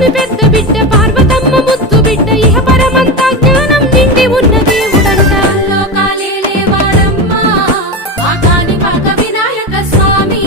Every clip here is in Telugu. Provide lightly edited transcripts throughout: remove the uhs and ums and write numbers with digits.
శివుని పెద్ద బిడ్డ పార్వతమ్మ ముద్దు బిడ్డ ఇహ పరమంతా జ్ఞానం నిండి ఉన్న దేవుడంట లోకాలేలే వాడమ్మ ఆ కాణిపాక వినాయక స్వామి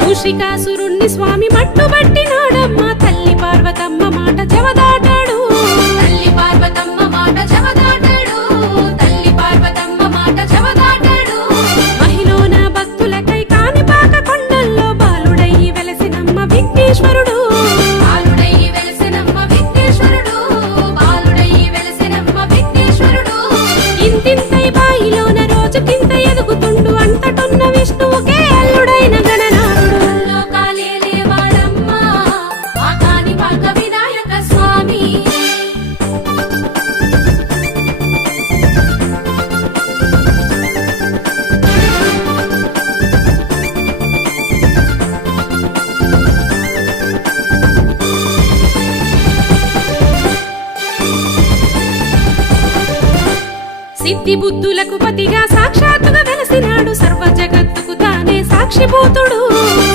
మూషికాసురుణ్ణి స్వామి మట్టుబట్టినాడమ్మ తల్లి పార్వతమ్మ మాట జవదాటాడు తల్లి పార్వతమ్మ మాట జవదాటాడు తల్లి పార్వతమ్మ మాట జవదాటాడు మహిళోన భక్తులకై కాణిపాక కొండల్లో బాలుడయ్యి వెలసినమ్మ విఘ్నేశ్వరుడు బాలుడయ్యి వెలసినమ్మ విఘ్నేశ్వరుడు బాలుడయ్యి వెలసినమ్మ విఘ్నేశ్వరుడు ఇంతింతై బాయిలోన రోజుకింత ఎదుగుతుండు అంతటున్న విష్ణువుకే అల్లుడైన గణనాథుడు లోకాలేలే వాడమ్మ ఆ కాణిపాక వినాయక స్వామి సిద్ధి బుద్ధులకు పతిగా సాక్షాత్తుగా వెలసినాడు సర్వ జగత్తుకు తానే సాక్షిభూతుడు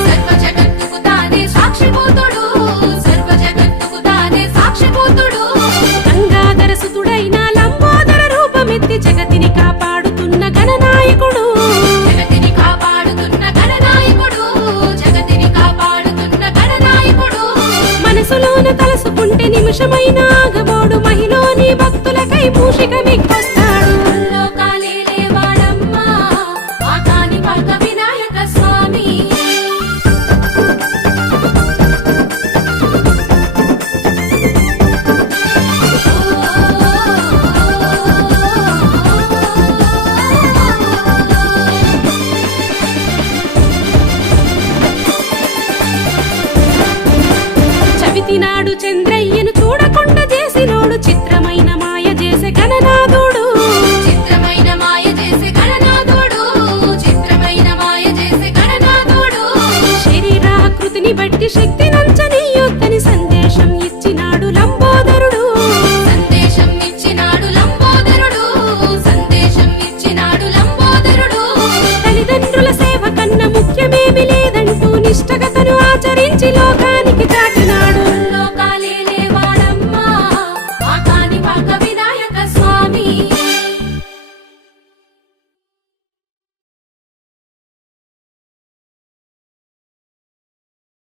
సర్వ జగత్తుకు తానే సాక్షిభూతుడు సర్వ జగత్తుకు తానే సాక్షిభూతుడు గంగాధర సుతుడైన లంబోదర రూపమెత్తి జగతిని కాపాడుతున్న గణనాయకుడు జగతిని కాపాడుతున్న గణనాయకుడు జగతిని కాపాడుతున్న గణనాయకుడు మనసులోన తలసుకుంటే నిమిషమైన ఆగబోడు మహిళోని భక్తులకై మూషిక మిక్కొస్తాడు లోకాలేలే వాడమ్మ ఆ కాణిపాక వినాయక స్వామి చవితినాడు చంద్రయ్యను చూడకుండా చేసినోడు చిత్రమైన మాయ చేసే గణనాథుడు చిత్రమైన మాయ చేసే గణనాథుడు చిత్రమైన మాయ చేసే గణనాథుడు శరీరాకృతిని బట్టి శక్తిని